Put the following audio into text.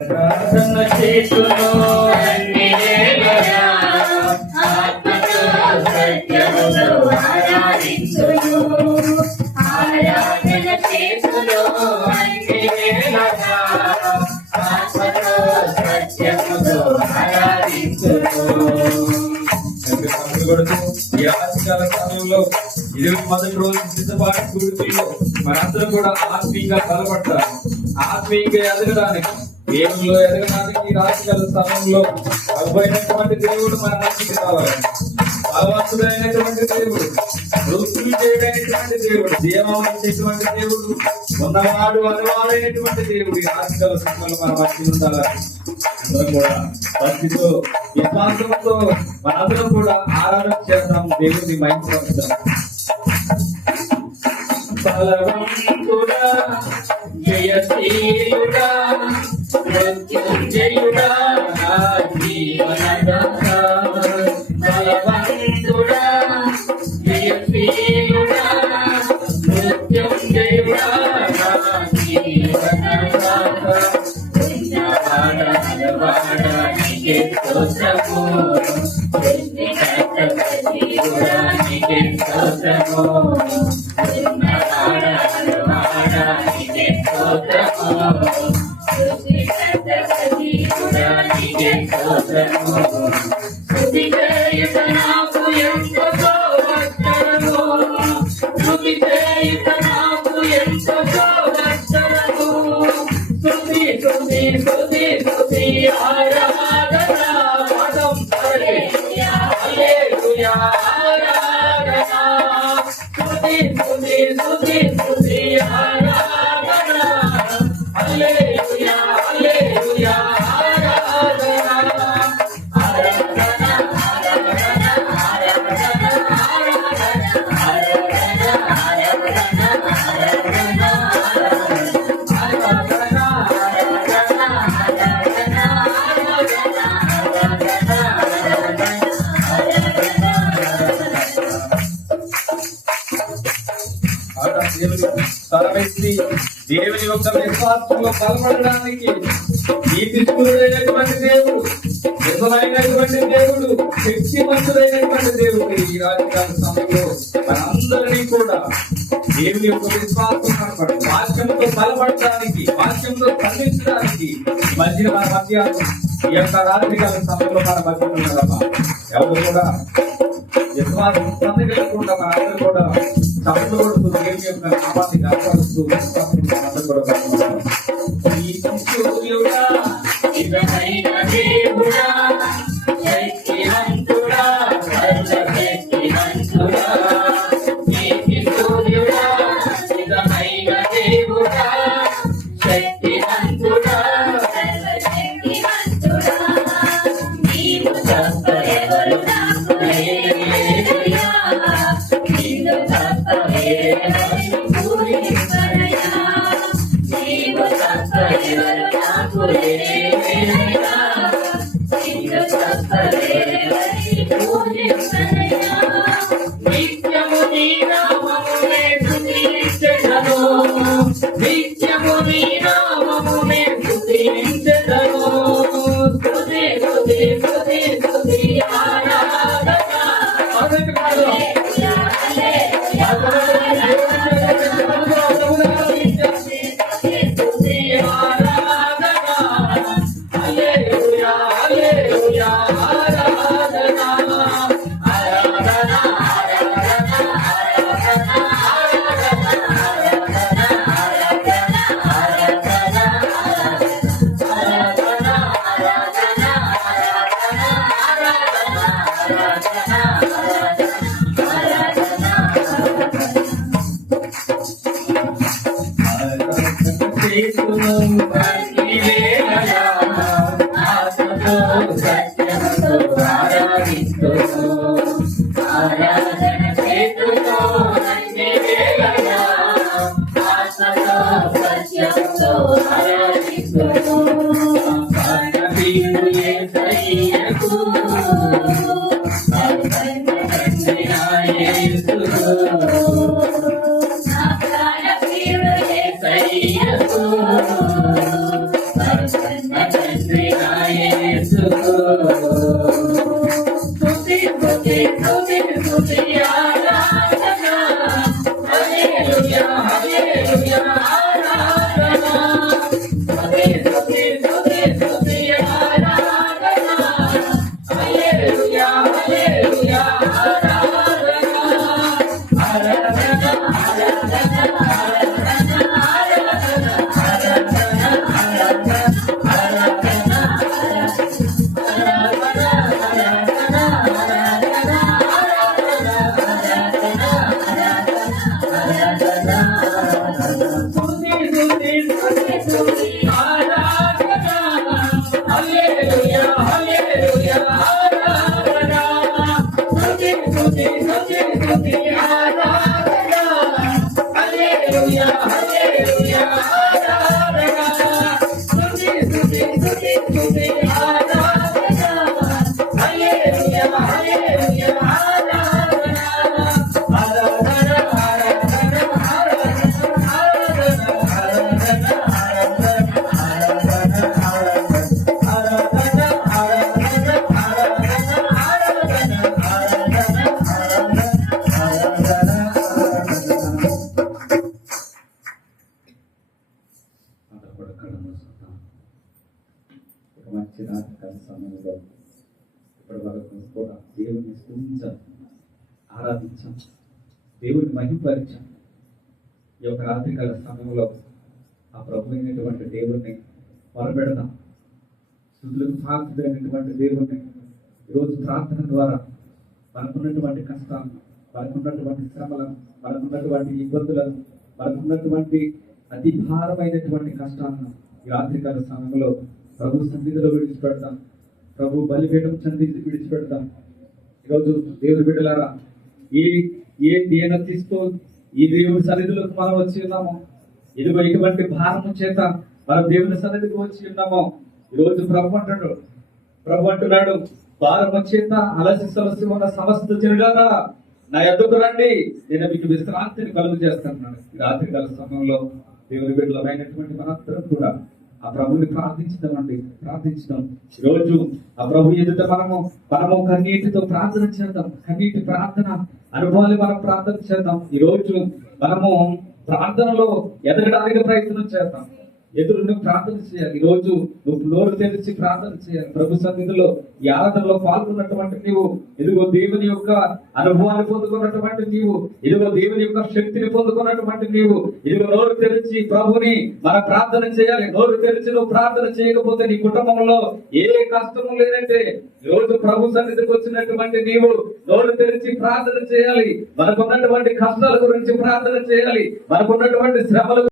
ప్రార్థన చేతును అన్ని వేళలా ఆత్మతో సత్యముతో ఆరాధించును. ఆరాధన చేతును అన్ని వేళలా ఆత్మతో సత్యముతో ఆరాధించును. ఈ ఆశకాల సమయంలో 21 రోజు సిద్ధపాటు గుడిలో మనందరం కూడా ఆత్మీయంగా బలపడతారు. ఆత్మీయంగా ఎదగడానికి, దేవుల్లో ఎదగడానికి రాశికాల సమయంలో అవ్వైనటువంటి దేవుడు మన మధ్యకి రావాలి. బలవంతుడైనటువంటి దేవుడు, మృత్యులు చేయడైనటువంటి దేవుడు, జీవమైనటువంటి దేవుడు, ఉన్నవాడు అనువాడైనటువంటి దేవుడు ఈ రాశికాల సమయంలో మన మధ్య ఉండాలి. అందరం కూడా భక్తితో విశ్వాసంతో మనందరం కూడా ఆరాధన చేద్దాం, దేవుడిని మహిమపరుద్దాం. బలవంతుడా, జయశీలుడా, మృత్యుంజయుడా, జీవనదాత. బలవంతుడా, జయశీలుడా, మృత్యుంజయుడా, జీవనదాత. వాడవాడానికి స్తోత్రము, సృష్టికర్తకి స్తోత్రము. వాడవాడానికి స్తోత్రము, సృష్టికర్తకి స్తోత్రము. స్తుతి చేయుట నాకు ఎంతో అవసరము, స్తుతి చేయుట నాకు ఎంతో అవసరము. స్తుతి స్తుతి స్తుతి స్తుతి ఆరాధన పదం హల్లెలూయా హల్లెలూయా ఆరాధన. స్తుతి స్తుతి స్తుతి స్తుతి ఆరాధన హల్లెలూయా హల్లెలూయా ఆరాధన. ఆరాధన ఆరాధన ఆరాధన ఆరాధన ఆరాధన ఆరాధన తరవేసి దేవుని యొక్క విశ్వాసంలో బలపడడానికి నీతిశూరుడైనటువంటి దేవుడు, నిజమైనటువంటి దేవుడు, శక్తిమంతుడైనటువంటి దేవుడు ఈ రాజకాల సమయంలో మనందరినీ కూడా దేవుని యొక్క విశ్వాసం కనపడ వాక్యంతో బలపడడానికి, వాక్యంతో స్పందించడానికి మధ్య మన మధ్య ఈ యొక్క రాజకాల సమయంలో మన మధ్య ఉన్నారమ్మా. ఎవరు కూడా విశ్వాసం పొందగలకుండా మనందరూ కూడా తమను కొడుతూ దేవుని యొక్క నామాన్ని కాపాడుతూ అందరూ కూడా సూర్యుడా, నిజమైన దేవుడా, శక్తివంతుడా, సర్వశక్తివంతుడా. నీతి సూర్యుడా, నిజమైన దేవుడా, శక్తివంతుడా, సర్వశక్తివంతుడా. నీవు తప్ప ఎవరు నాకు లేరుయా, నీవు తప్ప వేరెవరు పూజింపరయా, నీవు తప్ప ఎవరు నాకు లేరుయా, నీవు తప్ప వేరెవరు పూజింపరయా. నిత్యము నీ నామమునే స్తుతించెదను, నిత్యము నీ నామమునే స్తుతించెదను. స్తుతి స్తుతి స్తుతి స్తుతి ఆరాధన ఆరాధన మంచి రాత్రికాల సమయంలో ఇప్పటి వరకు కూడా దేవుని స్తుతించాం, ఆరాధించాం, దేవుని మహిమపరిచాం. ఈ యొక్క రాత్రికాల సమయంలో ఆ ప్రభు అయినటువంటి దేవుణ్ణి మొరపెడదాం. స్తుతులకు పాత్రుడైనటువంటి దేవుణ్ణి ఈరోజు ప్రార్థన ద్వారా మనకున్నటువంటి కష్టాలను, మనకున్నటువంటి శ్రమలను, మనకున్నటువంటి ఇబ్బందులను, మనకున్నటువంటి అతి భారమైనటువంటి కష్టాలను ఈ రాత్రికాల సమయంలో ప్రభు సన్నిధిలో విడిచిపెడతాం. ప్రభు బలిపీఠం సన్నిధి విడిచిపెడతాం. ఈరోజు దేవుని బిడ్డలారా, ఏ దేనతిస్తూ ఈ దేవుని సన్నిధిలోకి మనం వచ్చి ఉన్నామో, ఇదిగో ఇటువంటి భారము చేత మనం దేవుని సన్నిధికి వచ్చి ఉన్నామో, ఈరోజు ప్రభు అంటున్నాడు, భారము చేత అలసి సలసి ఉన్న సమస్త జనులారా నా యొద్దకు రండి, నేను మీకు విశ్రాంతిని కలుగు చేస్తున్నాను. ఈ రాత్రికాల సమయంలో దేవుని బిడ్డలమైనటువంటి మనందరం కూడా ఆ ప్రభుని ప్రార్థించడం ఈరోజు ఆ ప్రభు ఎదుట మనము కన్నీటితో ప్రార్థన చేద్దాం. కన్నీటి ప్రార్థన అనుభవాలు మనం ప్రార్థన చేద్దాం. ఈ రోజు మనము ప్రార్థనలో ఎదగడానికి ప్రయత్నం చేద్దాం. ఎదురు ప్రార్థన చేయాలి. ఈ రోజు నువ్వు నోరు తెరిచి ప్రార్థన చేయాలి. ప్రభు సన్నిధిలో ఈ ఆరాధనలో పాల్గొన్నటువంటి నీవు, ఇదిగో దేవుని యొక్క అనుభవాన్ని పొందుకున్నటువంటి నీవు, ఇదిగో దేవుని యొక్క శక్తిని పొందుకున్నటువంటి నీవు, ఇదిగో నోరు తెరిచి ప్రభుని మనం ప్రార్థన చేయాలి. నోరు తెరిచి నువ్వు ప్రార్థన చేయకపోతే నీ కుటుంబంలో ఏ కష్టము లేదంటే, ఈ రోజు ప్రభు సన్నిధికి వచ్చినటువంటి నీవు నోరు తెరిచి ప్రార్థన చేయాలి. మనకున్నటువంటి కష్టాల గురించి ప్రార్థన చేయాలి. మనకున్నటువంటి శ్రమల